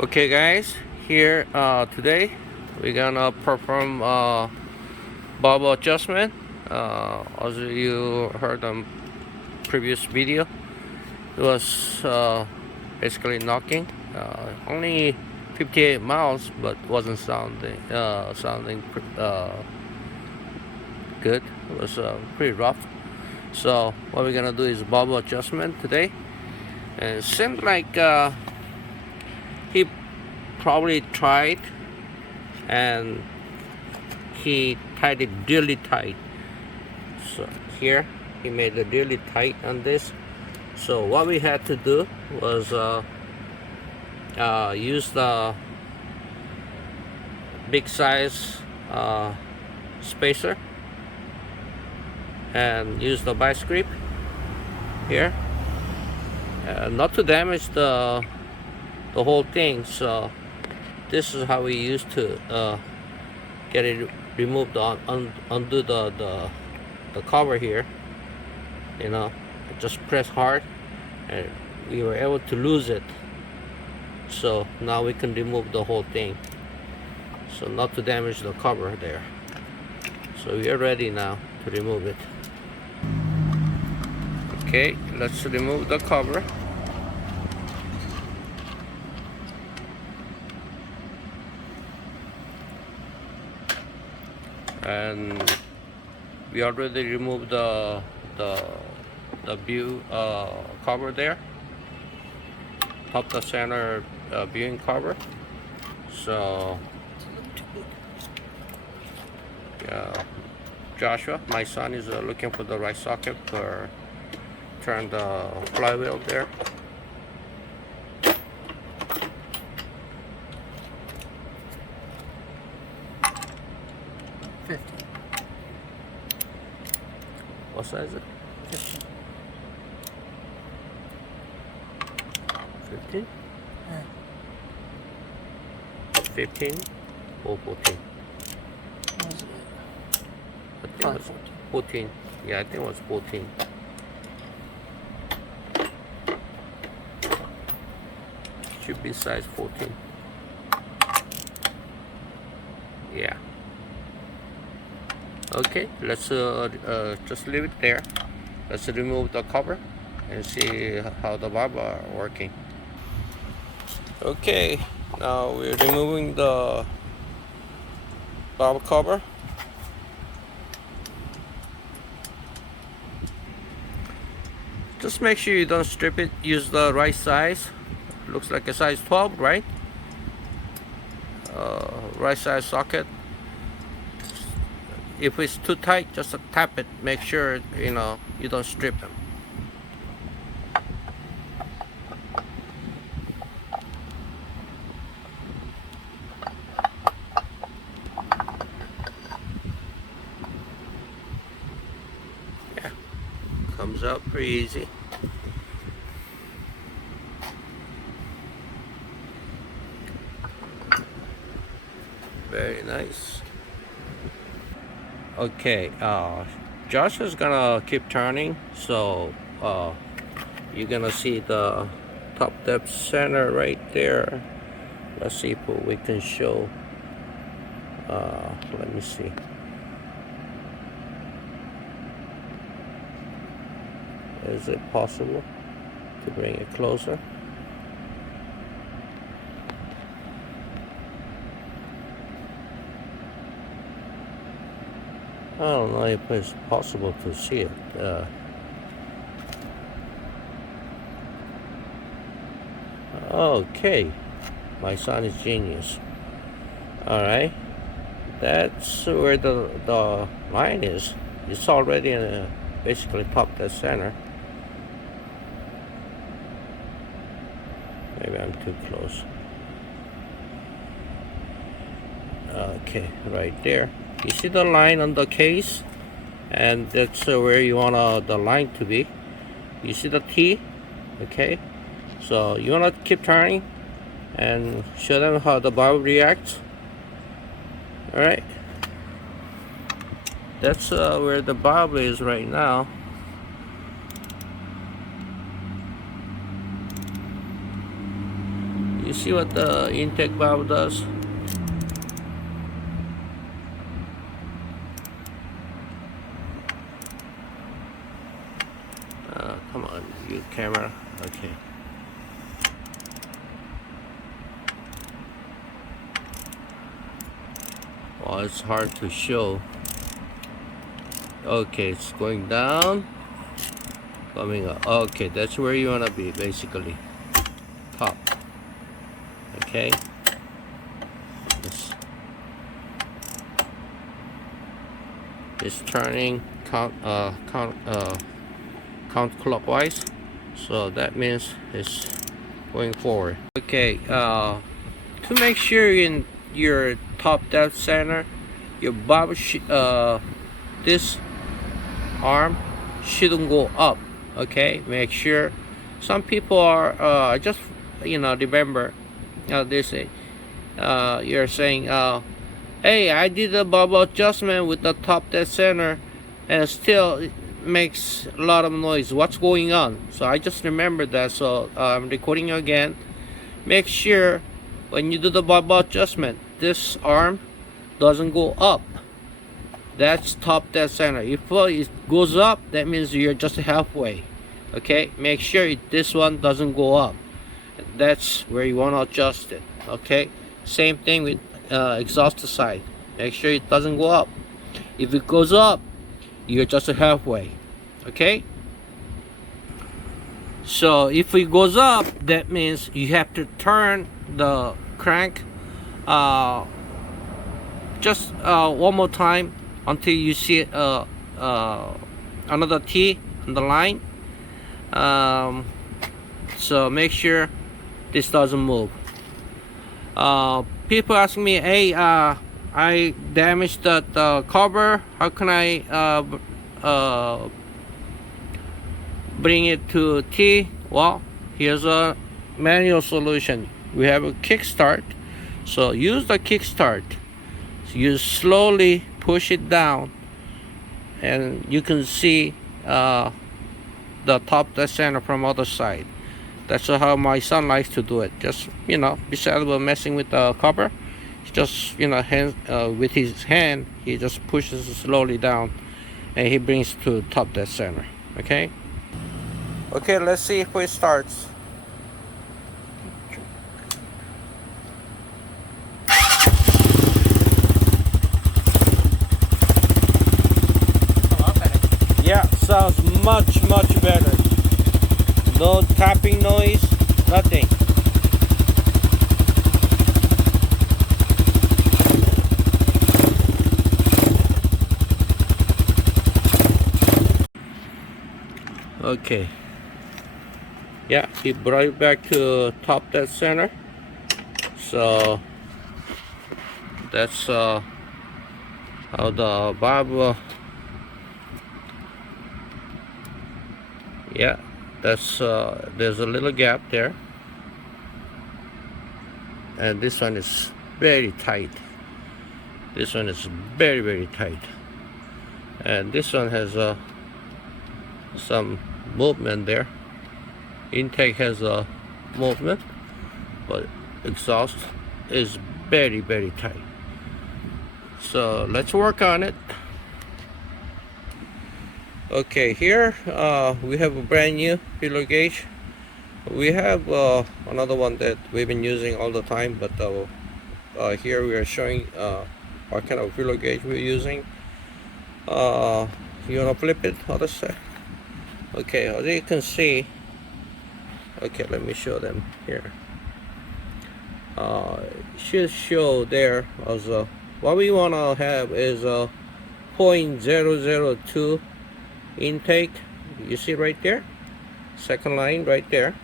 Okay guys, here today we're gonna perform bubble adjustment. As you heard on previous video, it was basically knocking, only 58 miles, but wasn't sounding good. It was pretty rough. So what we're gonna do is bubble adjustment today, and it seemed like he probably tried and he tied it really tight. So here he made it really tight on this. So what we had to do was use the big size spacer and use the vice grip here, not to damage the whole thing. So this is how we used to get it removed undo the cover here. Just press hard and we were able to lose it. So now we can remove the whole thing, so not to damage the cover there. So we are ready now to remove it. Okay, let's remove the cover. And we already removed the view cover there, top the center viewing cover. So Joshua, my son, is looking for the right socket for turn the flywheel there. What size is it? 15? 15 or 14? I think it was 14. Yeah, I think it was 14. Should be size 14. Yeah. Okay, let's just leave it there. Let's remove the cover and see how the valve are working. Okay, now we're removing the valve cover. Just make sure you don't strip it. Use the right size. Looks like a size 12, right? Right size socket. If it's too tight, just tap it. Make sure you don't strip them. Yeah, comes out pretty easy. Very nice. Okay, Josh is gonna keep turning, so you're gonna see the top depth center right there. Let's see if we can show. Let me see. Is it possible to bring it closer? I don't know if it's possible to see it. Okay, my son is genius. All right, that's where the line is. It's already in basically top dead center. Maybe I'm too close. Okay, right there. You see the line on the case, and that's where you want the line to be. You see the T, okay? So you want to keep turning and show them how the valve reacts. All right, that's where the valve is right now. You see what the intake valve does. Come on, you camera. Okay. Well, it's hard to show. Okay, it's going down, coming up. Okay, that's where you want to be, basically. Top. Okay. It's turning counterclockwise, so that means it's going forward. Okay, to make sure in your top dead center, your bob this arm shouldn't go up. Okay, make sure. Some people are just remember they say you're saying hey, I did a bob adjustment with the top dead center and still it makes a lot of noise. What's going on? So I just remembered that, so I'm recording again. Make sure when you do the bob adjustment, this arm doesn't go up. That's top dead center. If it goes up, that means you're just halfway. Okay, make sure this one doesn't go up. That's where you want to adjust it. Okay, same thing with exhaust side. Make sure it doesn't go up. If it goes up, you're just halfway. Okay, so if it goes up, that means you have to turn the crank just one more time until you see another T on the line. So make sure this doesn't move. People ask me, hey, I damaged the cover, how can I bring it to T? Well, here's a manual solution. We have a kickstart, so use the kickstart. So you slowly push it down and you can see the top dead center from other side. That's how my son likes to do it. Just besides messing with the cover, he just with his hand he just pushes it slowly down and he brings to top dead center. Okay, let's see if it starts. Yeah, sounds much better. No tapping noise, nothing. Okay. Yeah, he brought it back to top dead center. So that's how the valve. Yeah, that's there's a little gap there, and this one is very tight. This one is very tight, and this one has some movement there. Intake has a movement, but exhaust is very tight. So let's work on it. Okay, here we have a brand new filler gauge. We have another one that we've been using all the time, but here we are showing what kind of filler gauge we're using. You want to flip it other side? Okay, as you can see, okay, let me show them here. Should show there as what we want to have is a 0.002 intake. You see right there, second line right there,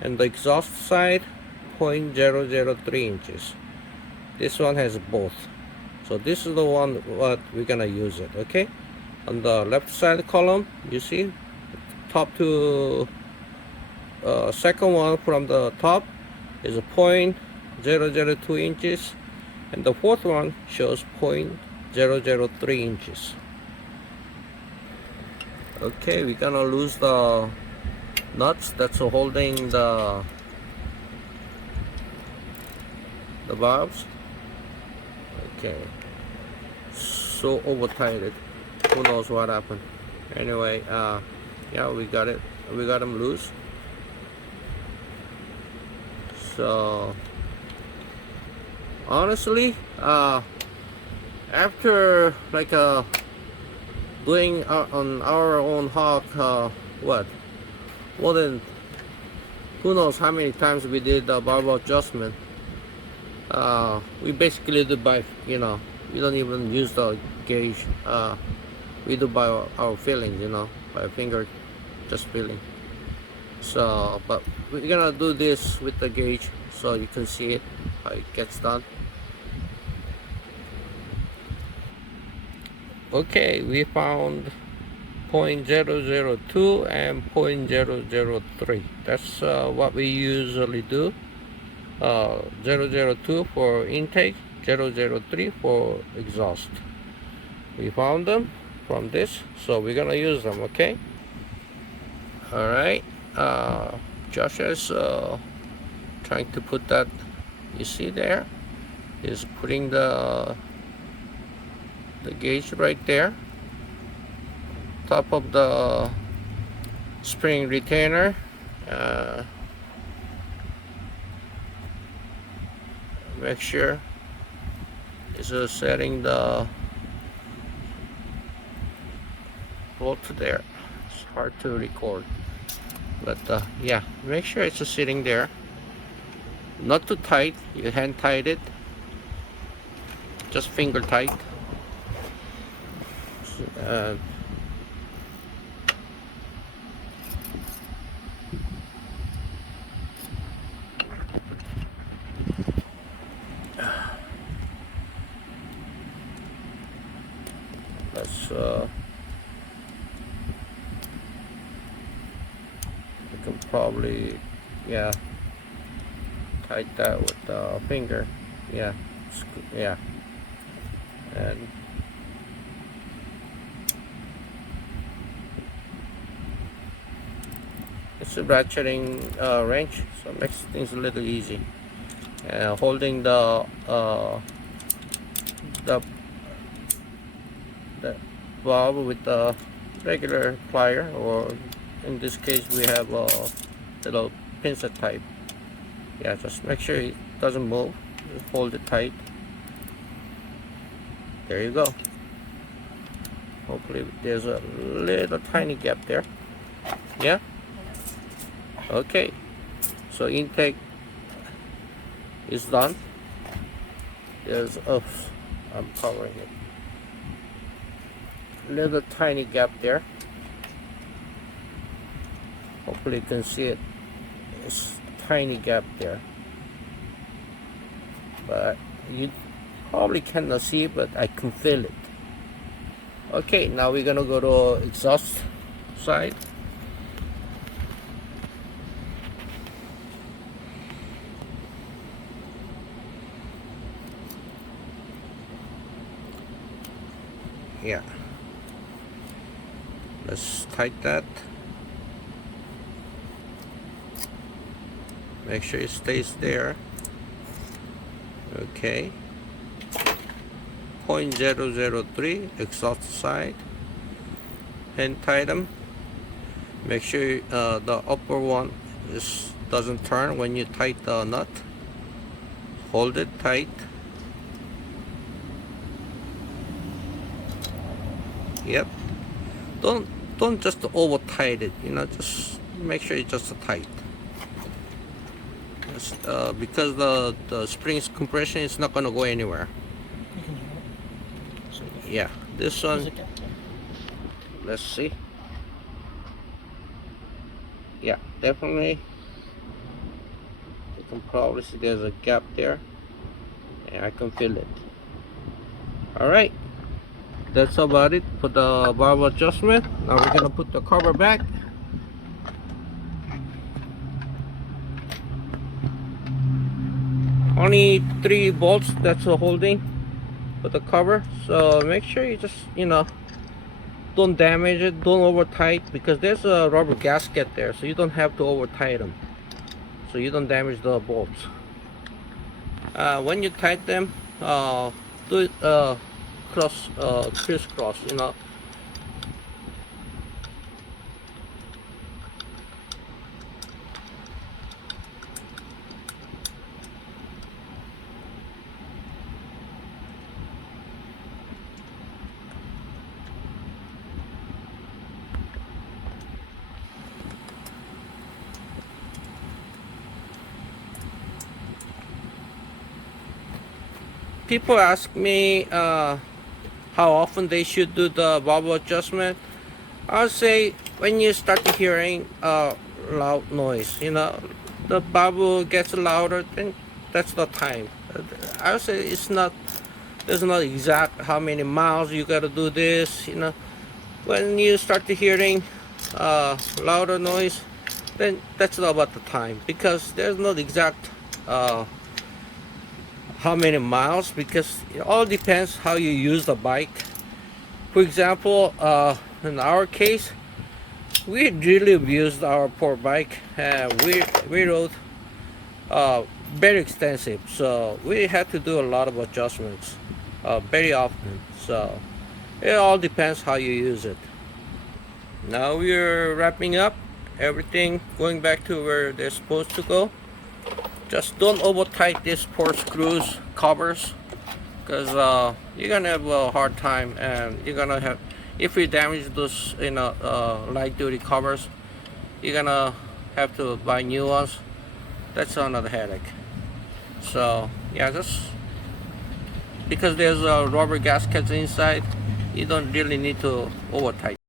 and the exhaust side 0.003 inches. This one has both, so this is the one what we're gonna use it. Okay, on the left side column, you see top to second one from the top is a 0.002 inches, and the fourth one shows 0.003 inches. Okay, we're gonna lose the nuts that's holding the the valves. Okay, so over tighted, who knows what happened. Anyway, yeah, we got it, we got them loose. So honestly, after like doing on our own Hawk, what, more than who knows how many times we did the valve adjustment, we basically do by, you know, we don't even use the gauge, we do by our feelings, you know, by finger, just feeling. So but we're gonna do this with the gauge so you can see it how it gets done. Okay, we found 0.002 and 0.003. That's what we usually do. 002 for intake, 003 for exhaust. We found them from this, so we're gonna use them. Okay. All right. Josh is trying to put that. You see there? He's putting the gauge right there, top of the spring retainer. Make sure it's setting the bolt there. It's hard to record, but yeah, make sure it's sitting there, not too tight. You hand tight it, just finger tight. Let's we can probably, yeah, tight that with the finger. Yeah, yeah, and it's a ratcheting wrench, so it makes things a little easy. Holding the valve with the regular plier, or in this case we have a little pincer type. Yeah, just make sure it doesn't move. Just hold it tight. There you go. Hopefully there's a little tiny gap there. Yeah. Okay, so intake is done. There's, oops, I'm covering it. Little tiny gap there. Hopefully you can see it. It's a tiny gap there, but you probably cannot see it, but I can feel it. Okay, now we're gonna go to exhaust side. Yeah, let's tighten that. Make sure it stays there. Okay, 0.003 exhaust side, hand tighten. Make sure the upper one doesn't turn when you tighten the nut. Hold it tight. Yep. Don't just over tight it, you know, just make sure it's just tight. Because the spring's compression is not gonna go anywhere. Yeah, this one, let's see. Yeah, definitely. You can probably see there's a gap there, and I can feel it. All right. That's about it for the valve adjustment. Now we're gonna put the cover back. Only 3 bolts that's holding for the cover, so make sure you just, you know, don't damage it, don't over tight, because there's a rubber gasket there, so you don't have to over tight them, so you don't damage the bolts. when you tighten them, do it crisscross, you know. People ask me how often they should do the bubble adjustment. I'll say when you start hearing loud noise, you know, the bubble gets louder, then that's the time. I'll say there's not exact how many miles you gotta do this, you know. When you start hearing louder noise, then that's about the time, because there's not exact how many miles, because it all depends how you use the bike. For example, in our case, we really abused our poor bike. We rode very extensive, so we had to do a lot of adjustments very often. So it all depends how you use it. Now we're wrapping up everything, going back to where they're supposed to go. Just don't over tight these poor screws covers, because you're gonna have a hard time, and you're gonna have, if you damage those, you know, light duty covers, you're gonna have to buy new ones. That's another headache. So yeah, just because there's rubber gaskets inside, you don't really need to over tighten.